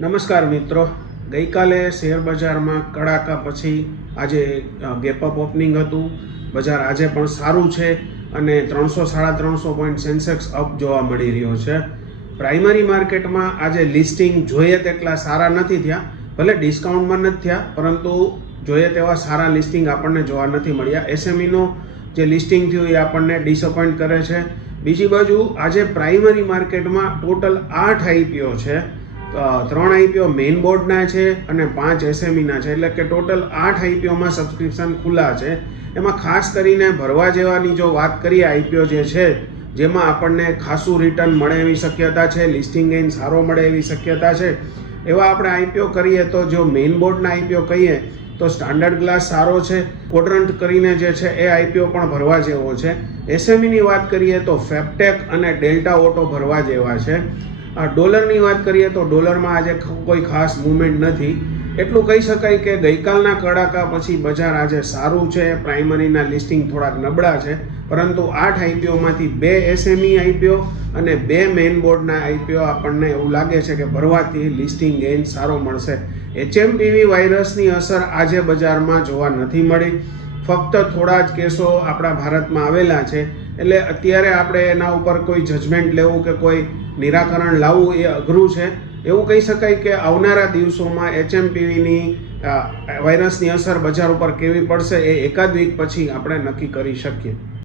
નમસ્કાર મિત્રો, ગઈકાલે શેર બજારમાં કડાકા પછી આજે ગેપઅપ ઓપનિંગ હતું. બજાર આજે પણ સારું છે અને 300-350 પોઈન્ટ સેન્સેક્સ અપ જોવા મળી રહ્યો છે. પ્રાઇમરી માર્કેટમાં આજે લિસ્ટિંગ જોઈએ તેટલા સારા નથી થયા, ભલે ડિસ્કાઉન્ટમાં નથી થયા પરંતુ જોઈએ તેવા સારા લિસ્ટિંગ આપણને જોવા નથી મળ્યા. એસએમઈનો જે લિસ્ટિંગ થયું એ આપણને ડિસઅપોઇન્ટ કરે છે. બીજી બાજુ આજે પ્રાઇમરી માર્કેટમાં ટોટલ 8 આઈપીઓ છે. 3 આઈપીઓ મેઇન બોર્ડના છે અને 5 એસએમઈના છે, એટલે કે ટોટલ 8 આઈપીઓમાં સબસ્ક્રિપ્શન ખુલ્લા છે. એમાં ખાસ કરીને ભરવા જેવાની જો વાત કરીએ, આઈપીઓ જે છે જેમાં આપણને ખાસું રિટર્ન મળે એવી શક્યતા છે, લિસ્ટિંગ ગેઇન સારો મળે એવી શક્યતા છે, એવા આપણે આઈપીઓ કરીએ તો જો મેઇન બોર્ડના આઈપીઓ કહીએ તો સ્ટાન્ડર્ડ ગ્લાસ સારો છે. કોડરન્ટ કરીને જે છે એ આઈપીઓ પણ ભરવા જેવો છે. એસએમઈની વાત કરીએ તો ફેબટેક અને ડેલ્ટા ઓટો ભરવા જેવા છે. ડોલરની વાત કરીએ તો ડોલરમાં આજે કોઈ ખાસ મૂવમેન્ટ નથી. એટલું કહી શકાય કે ગઈકાલના કડાકા પછી બજાર આજે સારું છે. પ્રાઇમરીના લિસ્ટિંગ થોડાક નબળા છે, પરંતુ 8 આઈપીઓમાંથી 2 એસએમઈ આઈપીઓ અને 2 મેઇન બોર્ડના આઈપીઓ આપણને એવું લાગે છે કે ભરવાથી લિસ્ટિંગ ગેઇન સારો મળશે. એચએમપીવી વાયરસની અસર આજે બજારમાં જોવા નથી મળી. ફક્ત થોડા જ કેસો આપણા ભારતમાં આવેલા છે, એટલે અત્યારે આપણે એના ઉપર કોઈ જજમેન્ટ લેવું કે કોઈ નિરાકરણ લાવવું એ અઘરું છે. એવું કહી શકાય કે આવનારા દિવસોમાં એચએમપીવીની વાયરસની અસર બજાર ઉપર કેવી પડશે એ એકાદ વીક પછી આપણે નક્કી કરી શકીએ.